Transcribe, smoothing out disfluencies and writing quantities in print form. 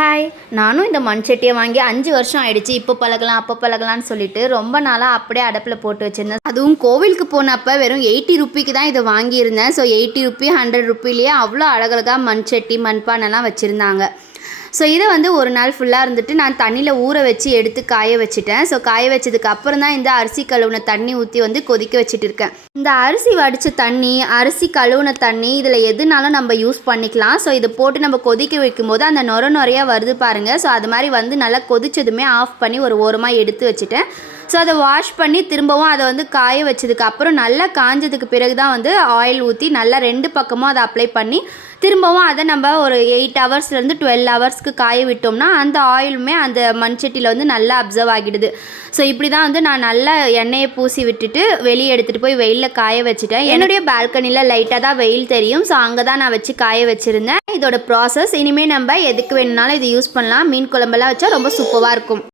Hi, நானும் இந்த மண் சட்டியை வாங்கி 5 வருஷம் ஆயிடுச்சு. இப்போ பழகலாம் அப்போ பழகலான்னு சொல்லிட்டு ரொம்ப நாளாக அப்படியே அடுப்பில் போட்டு வச்சுருந்தேன். அதுவும் கோவிலுக்கு போனப்போ வெறும் 80 ருப்பிக்கு தான் இதை வாங்கியிருந்தேன். ஸோ 80 ருப்பி 100 ருப்பிலேயே அவ்வளோ அழகழகாக மண் சட்டி மண்பானைலாம் வச்சுருந்தாங்க. ஸோ இதை ஒரு நாள் ஃபுல்லாக இருந்துட்டு நான் தண்ணியில் ஊற வச்சு எடுத்து காய வச்சுட்டேன். ஸோ காய வச்சதுக்கு அப்புறம் தான் இந்த அரிசி கழுவுன தண்ணி ஊற்றி கொதிக்க வச்சுட்டு இருக்கேன். இந்த அரிசி வடித்த தண்ணி, அரிசி கழுவுன தண்ணி இதில் எதுனாலும் நம்ம யூஸ் பண்ணிக்கலாம். ஸோ இதை போட்டு நம்ம கொதிக்க வைக்கும்போது அந்த நுரையாக வருது பாருங்கள். ஸோ அது மாதிரி நல்லா கொதிச்சதுமே ஆஃப் பண்ணி ஒரு ஓரமாக எடுத்து வச்சுட்டேன். ஸோ அதை வாஷ் பண்ணி திரும்பவும் அதை காய வச்சதுக்கு அப்புறம் நல்லா காஞ்சதுக்கு பிறகு தான் ஆயில் ஊற்றி நல்லா 2 பக்கமும் அதை அப்ளை பண்ணி திரும்பவும் அதை நம்ம ஒரு 8 ஹவர்ஸ்லேருந்து 12 ஹவர்ஸ்க்கு காய விட்டோம்னா அந்த ஆயிலுமே அந்த மண்சட்டியில் நல்லா அப்சர்வ் ஆகிடுது. ஸோ இப்படி தான் நான் நல்லா எண்ணெயை பூசி விட்டுட்டு வெளியே எடுத்துகிட்டு போய் வெயிலில் காய வச்சுட்டேன். என்னுடைய பால்கனியில் லைட்டாக தான் வெயில் தெரியும். ஸோ அங்கே தான் நான் வச்சு காய வச்சுருந்தேன். இதோட ப்ராசஸ் இனிமேல் நம்ம எதுக்கு வேணுனாலும் இதை யூஸ் பண்ணலாம். மீன் குழம்பெல்லாம் வச்சா ரொம்ப சூப்பராக இருக்கும்.